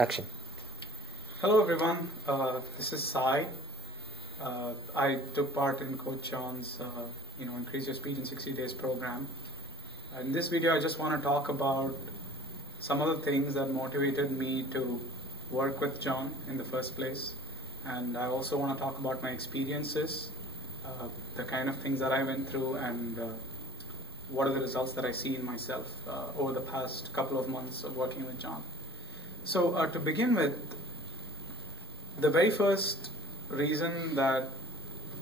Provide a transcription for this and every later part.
Action. Hello everyone, this is Sai. I took part in Coach John's Increase Your Speed in 60 Days program. In this video I just want to talk about some of the things that motivated me to work with John in the first place. And I also want to talk about my experiences, the kind of things that I went through, and what are the results that I see in myself over the past couple of months of working with John. So to begin with, the very first reason that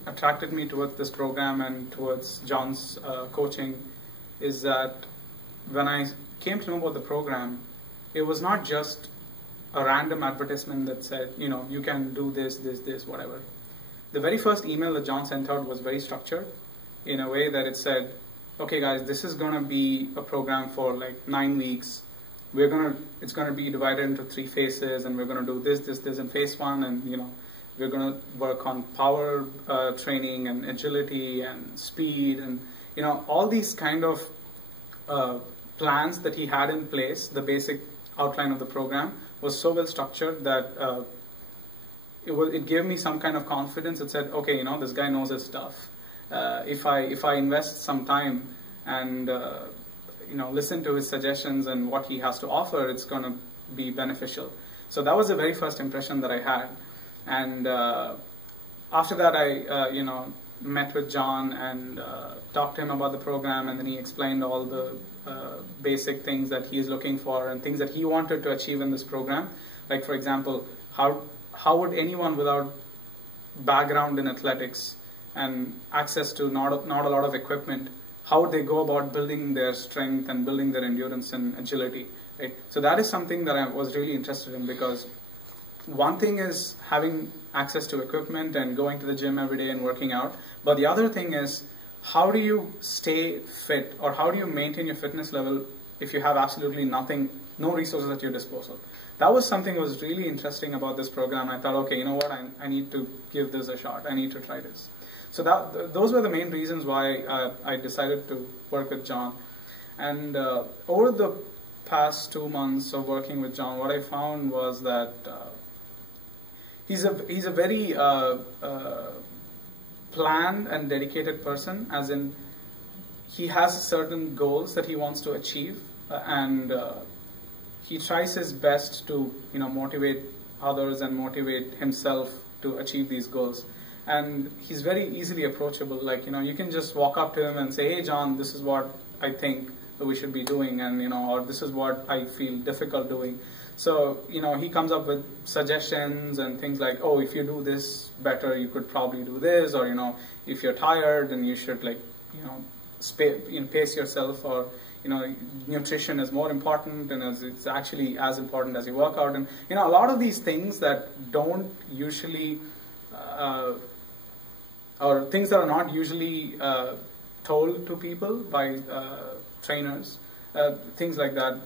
attracted me towards this program and towards John's coaching is that when I came to know about the program, it was not just a random advertisement that said, you can do this, whatever. The very first email that John sent out was very structured in a way that it said, okay guys, this is going to be a program for like 9 weeks. It's going to be divided into 3 phases, and we're going to do this in phase 1, and we're going to work on power training and agility and speed, and all these kind of plans that he had in place. The basic outline of the program was so well structured that it gave me some kind of confidence. It said, okay, this guy knows his stuff. If I invest some time and listen to his suggestions and what he has to offer, it's going to be beneficial. So that was the very first impression that I had. And after that, I met with John and talked to him about the program, and then he explained all the basic things that he is looking for and things that he wanted to achieve in this program. Like, for example, how would anyone without background in athletics and access to not a lot of equipment, how would they go about building their strength and building their endurance and agility, right? So that is something that I was really interested in, because one thing is having access to equipment and going to the gym every day and working out, but the other thing is, how do you stay fit, or how do you maintain your fitness level if you have absolutely nothing, no resources at your disposal? That was something that was really interesting about this program. I thought, okay, you know what, I need to give this a shot. I need to try this. So those were the main reasons why I decided to work with John. And over the past 2 months of working with John, what I found was that he's a very planned and dedicated person, as in he has certain goals that he wants to achieve, and he tries his best to motivate others and motivate himself to achieve these goals. And he's very easily approachable. Like, you can just walk up to him and say, hey John, this is what I think that we should be doing, and or this is what I feel difficult doing. So he comes up with suggestions and things like, oh, if you do this better, you could probably do this, or if you're tired, then you should pace yourself, or nutrition is more important, and it's actually as important as you work out, and a lot of these things that don't usually or things that are not usually told to people by trainers, things like that.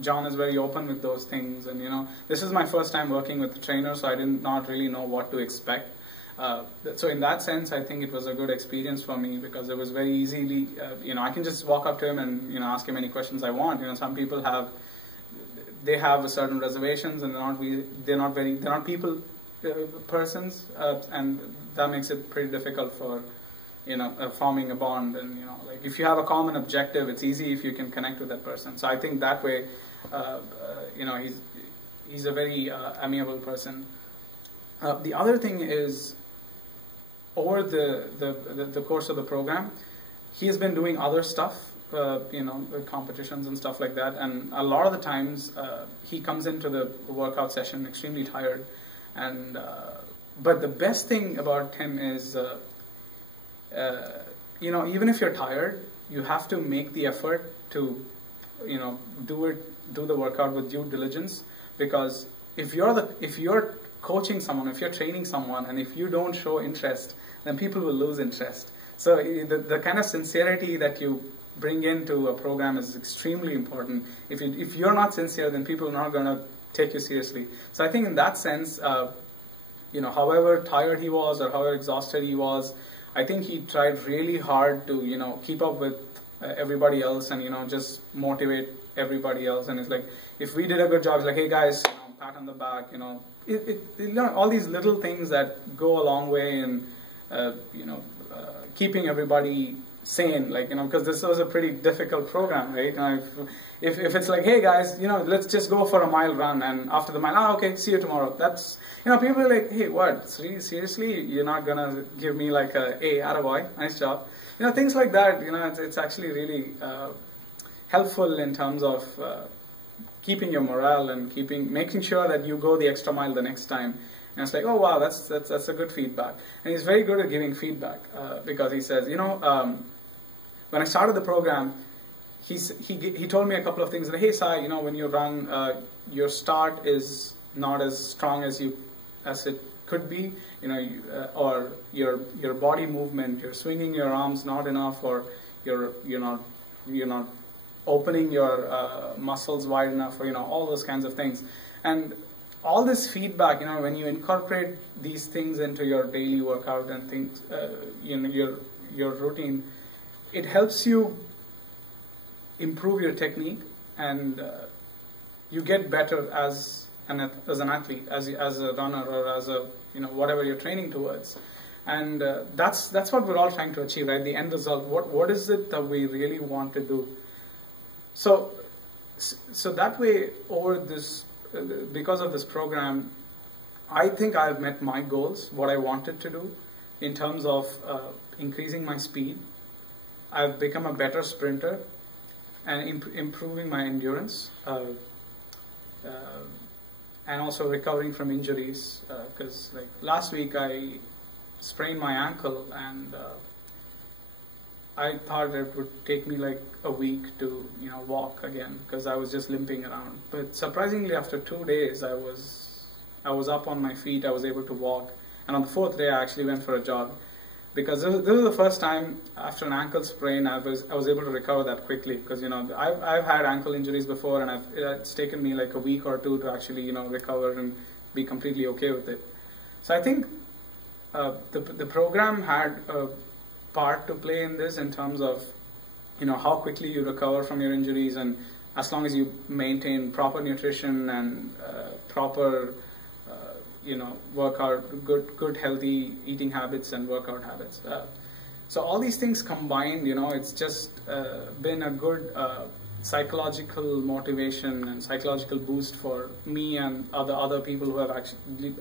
John is very open with those things, and this is my first time working with a trainer, so I did not really know what to expect. So in that sense, I think it was a good experience for me, because it was very easily, I can just walk up to him and ask him any questions I want. Some people have a certain reservations, and they're not people persons, and that makes it pretty difficult for forming a bond. And like, if you have a common objective, it's easy if you can connect with that person. So I think that way, he's a very amiable person. The other thing is, over the course of the program, he has been doing other stuff, competitions and stuff like that, and a lot of the times he comes into the workout session extremely tired. And but the best thing about him is, even if you're tired, you have to make the effort to, do the workout with due diligence, because if you're coaching someone, if you're training someone, and if you don't show interest, then people will lose interest. So the kind of sincerity that you bring into a program is extremely important. If you're not sincere, then people are not going to take you seriously. So I think in that sense, however tired he was or however exhausted he was, I think he tried really hard to keep up with everybody else, and just motivate everybody else. And it's like, if we did a good job, it's like, hey guys, pat on the back, all these little things that go a long way in keeping everybody sane, because this was a pretty difficult program, right? If it's like, hey guys, let's just go for a mile run, and after the mile, okay, see you tomorrow. That's, people are like, hey, what? Seriously, you're not gonna give me like hey, attaboy, nice job. Things like that. It's actually really helpful in terms of keeping your morale and making sure that you go the extra mile the next time. And it's like, oh wow, that's a good feedback. And he's very good at giving feedback because he says, when I started the program, he told me a couple of things. That, hey Sai, when you run, your start is not as strong as it could be. Or your body movement, you're swinging your arms not enough, or you're not opening your muscles wide enough, or all those kinds of things. And all this feedback, when you incorporate these things into your daily workout and things, your routine, it helps you improve your technique, and you get better as an athlete, as a runner, or as a whatever you're training towards. And that's what we're all trying to achieve, right? The end result. What is it that we really want to do? So that way, over this, because of this program, I think I've met my goals, what I wanted to do, in terms of increasing my speed. I've become a better sprinter and improving my endurance, and also recovering from injuries. Because like last week I sprained my ankle, and I thought it would take me like a week to walk again, because I was just limping around. But surprisingly, after 2 days, I was up on my feet. I was able to walk, and on the 4th day, I actually went for a jog, because this was the first time after an ankle sprain I was able to recover that quickly. Because I've had ankle injuries before, and it's taken me like a week or two to actually recover and be completely okay with it. So I think the program had a part to play in this, in terms of how quickly you recover from your injuries, and as long as you maintain proper nutrition and proper workout, good healthy eating habits and workout habits. So all these things combined, it's just been a good psychological motivation and psychological boost for me and other people who have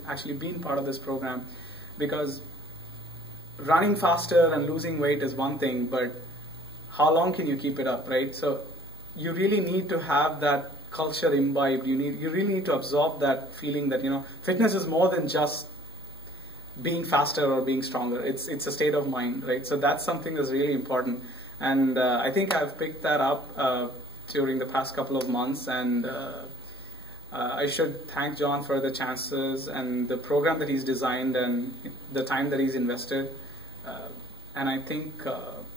actually been part of this program. Because running faster and losing weight is one thing, but how long can you keep it up, right? So you really need to have that culture imbibed. You really need to absorb that feeling that fitness is more than just being faster or being stronger. It's a state of mind, right? So that's something that's really important, and I think I've picked that up during the past couple of months, and I should thank John for the chances and the program that he's designed and the time that he's invested. And I think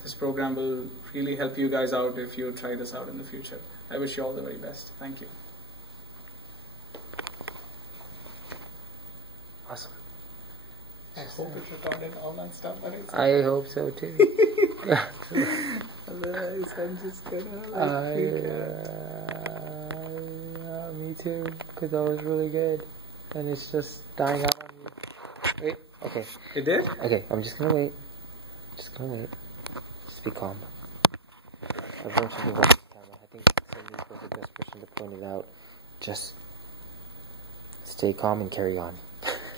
this program will really help you guys out if you try this out in the future. I wish you all the very best. Thank you. Awesome. I hope it recorded all that stuff. I hope so too. Otherwise, I'm just gonna me too, because that was really good, and it's just dying out on you. Wait, okay. It did? Okay, I'm just gonna wait. Just be calm. I've learned something about this camera. I think Cindy was the best person to point it out. Just stay calm and carry on.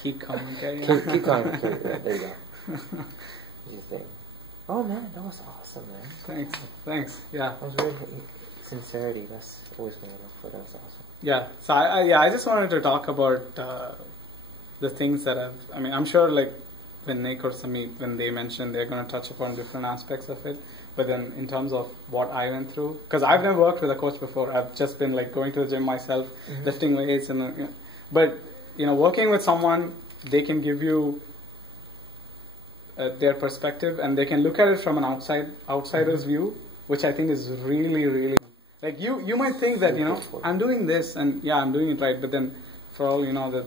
Keep calm and carry on. Keep calm and carry on. There you go. You think? Oh man, that was awesome, man. Thanks. Yeah. That was really sincerity. That's always what I look for. That was awesome. Yeah. So I just wanted to talk about the things that I'm sure like when Nick or Samit, when they mention, they're going to touch upon different aspects of it. But then in terms of what I went through, because I've never worked with a coach before. I've just been like going to the gym myself, lifting weights, and but working with someone, they can give you their perspective, and they can look at it from an outsider's view, which I think is really, really, like you might think that I'm doing this and yeah, I'm doing it right, but then for all the